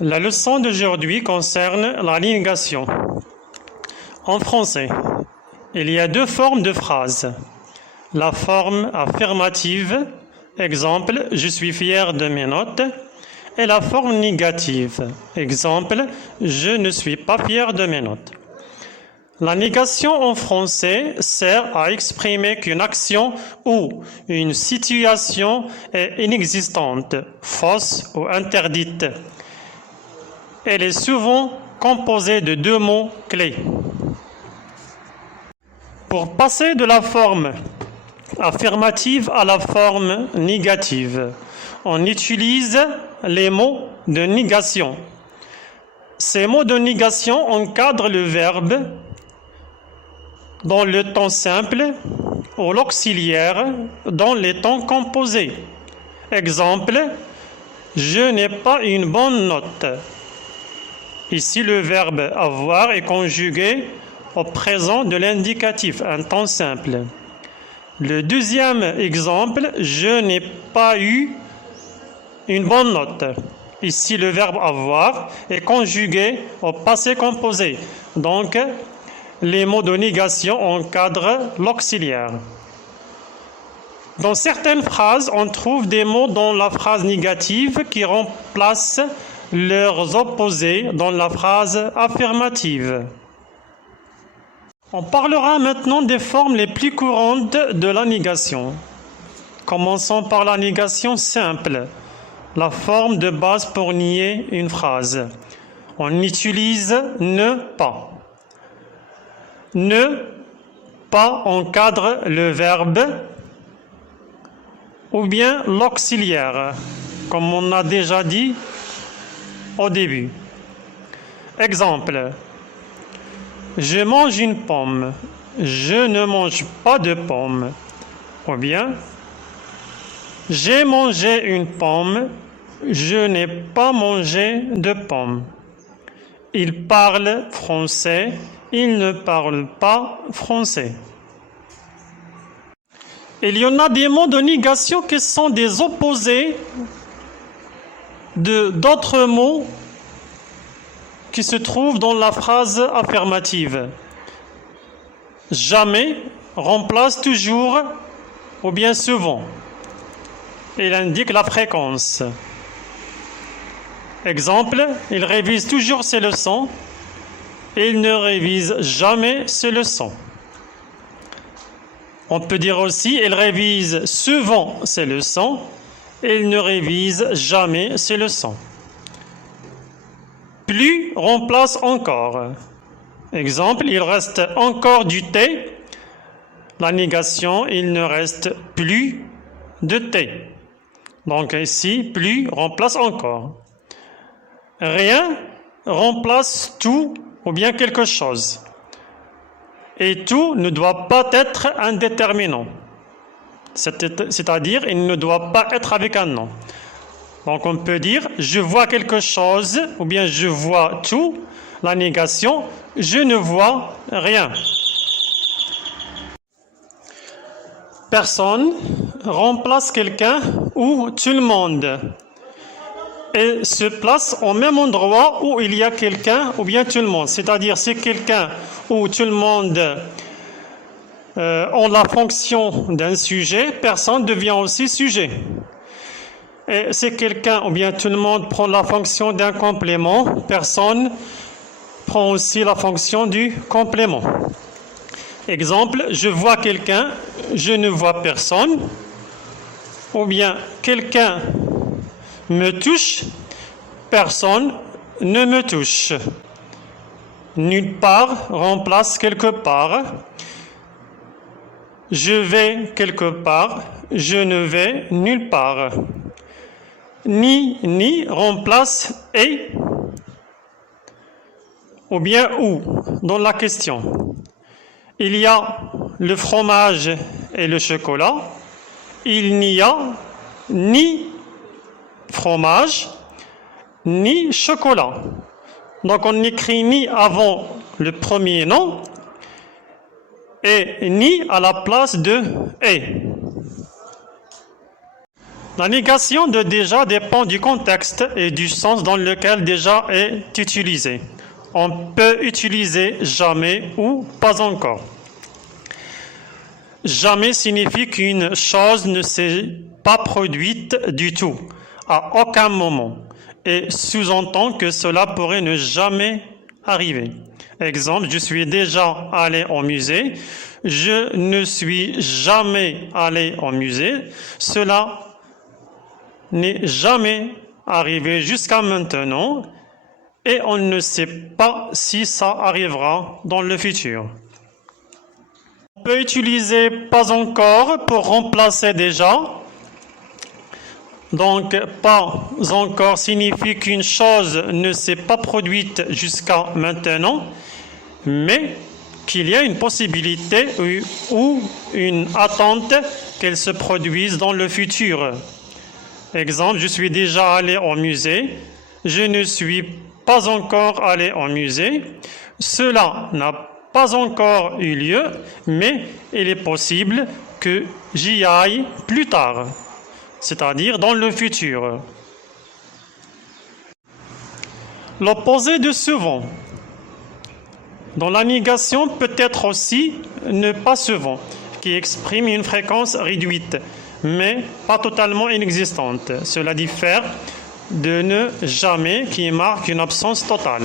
La leçon d'aujourd'hui concerne la négation. En français, il y a deux formes de phrases. La forme affirmative, exemple « je suis fier de mes notes » et la forme négative, exemple « je ne suis pas fier de mes notes ». La négation en français sert à exprimer qu'une action ou une situation est inexistante, fausse ou interdite. Elle est souvent composée de deux mots clés. Pour passer de la forme affirmative à la forme négative, on utilise les mots de négation. Ces mots de négation encadrent le verbe dans le temps simple ou l'auxiliaire dans les temps composés. Exemple, je n'ai pas une bonne note. Ici, le verbe avoir est conjugué au présent de l'indicatif, un temps simple. Le deuxième exemple, je n'ai pas eu une bonne note. Ici, le verbe avoir est conjugué au passé composé. Donc, les mots de négation encadrent l'auxiliaire. Dans certaines phrases, on trouve des mots dans la phrase négative qui remplacent leurs opposés dans la phrase affirmative. On parlera maintenant des formes les plus courantes de la négation. Commençons par la négation simple, la forme de base pour nier une phrase. On utilise ne pas. Ne pas encadre le verbe ou bien l'auxiliaire, comme on a déjà dit au début. Exemple, je mange une pomme, je ne mange pas de pomme. Ou bien, j'ai mangé une pomme, je n'ai pas mangé de pomme. Il parle français, il ne parle pas français. Il y en a des mots de négation qui sont des opposés d'autres mots qui se trouvent dans la phrase affirmative. Jamais remplace toujours ou bien souvent. Il indique la fréquence. Exemple, il révise toujours ses leçons. Il ne révise jamais ses leçons. On peut dire aussi, il révise souvent ses leçons. Il ne révise jamais ses leçons. Plus remplace encore. Exemple, il reste encore du thé. La négation, il ne reste plus de thé. Donc ici, plus remplace encore. Rien remplace tout ou bien quelque chose. Et tout ne doit pas être un déterminant. C'est-à-dire, il ne doit pas être avec un nom. Donc on peut dire, je vois quelque chose, ou bien je vois tout. La négation, je ne vois rien. Personne remplace quelqu'un ou tout le monde. Et se place au même endroit où il y a quelqu'un ou bien tout le monde. C'est-à-dire, si quelqu'un ou tout le monde ont la fonction d'un sujet, personne devient aussi sujet. Et si quelqu'un ou bien tout le monde prend la fonction d'un complément, personne prend aussi la fonction du complément. Exemple, je vois quelqu'un, je ne vois personne. Ou bien, quelqu'un me touche, personne ne me touche. Nulle part remplace quelque part. Je vais quelque part, je ne vais nulle part. Ni remplace et ou bien où dans la question. Il y a le fromage et le chocolat. Il n'y a ni fromage ni chocolat. Donc on écrit ni avant le premier nom et ni à la place de et. La négation de déjà dépend du contexte et du sens dans lequel déjà est utilisé. On peut utiliser jamais ou pas encore. Jamais signifie qu'une chose ne s'est pas produite du tout, à aucun moment, et sous-entend que cela pourrait ne jamais arriver. Exemple, je suis déjà allé au musée, je ne suis jamais allé au musée, cela n'est jamais arrivé jusqu'à maintenant et on ne sait pas si ça arrivera dans le futur. On peut utiliser pas encore pour remplacer déjà. Donc, pas encore signifie qu'une chose ne s'est pas produite jusqu'à maintenant, mais qu'il y a une possibilité ou une attente qu'elle se produise dans le futur. Exemple, je suis déjà allé au musée, je ne suis pas encore allé au musée, cela n'a pas encore eu lieu, mais il est possible que j'y aille plus tard, c'est-à-dire dans le futur. L'opposé de souvent. Dans la négation peut être aussi ne pas souvent, qui exprime une fréquence réduite, mais pas totalement inexistante. Cela diffère de ne jamais qui marque une absence totale.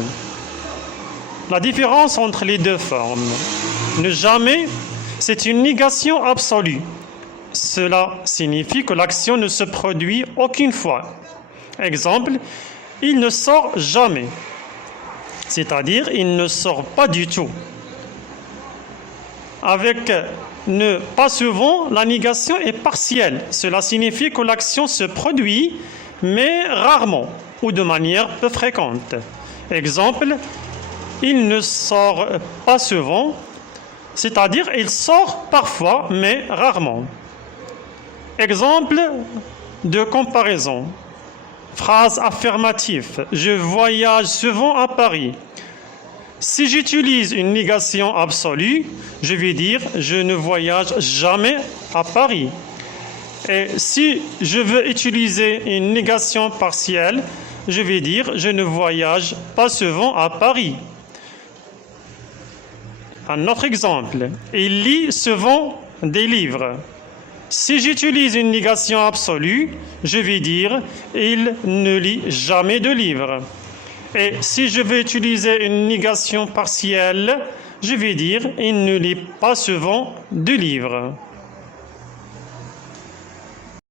La différence entre les deux formes. Ne jamais, c'est une négation absolue. Cela signifie que l'action ne se produit aucune fois. Exemple, il ne sort jamais, c'est-à-dire il ne sort pas du tout. Avec ne pas souvent, la négation est partielle. Cela signifie que l'action se produit, mais rarement ou de manière peu fréquente. Exemple, il ne sort pas souvent, c'est-à-dire il sort parfois, mais rarement. Exemple de comparaison. Phrase affirmative. Je voyage souvent à Paris. Si j'utilise une négation absolue, je vais dire je ne voyage jamais à Paris. Et si je veux utiliser une négation partielle, je vais dire je ne voyage pas souvent à Paris. Un autre exemple. Il lit souvent des livres. Si j'utilise une négation absolue, je vais dire il ne lit jamais de livres. Et si je veux utiliser une négation partielle, je vais dire il ne lit pas souvent de livres.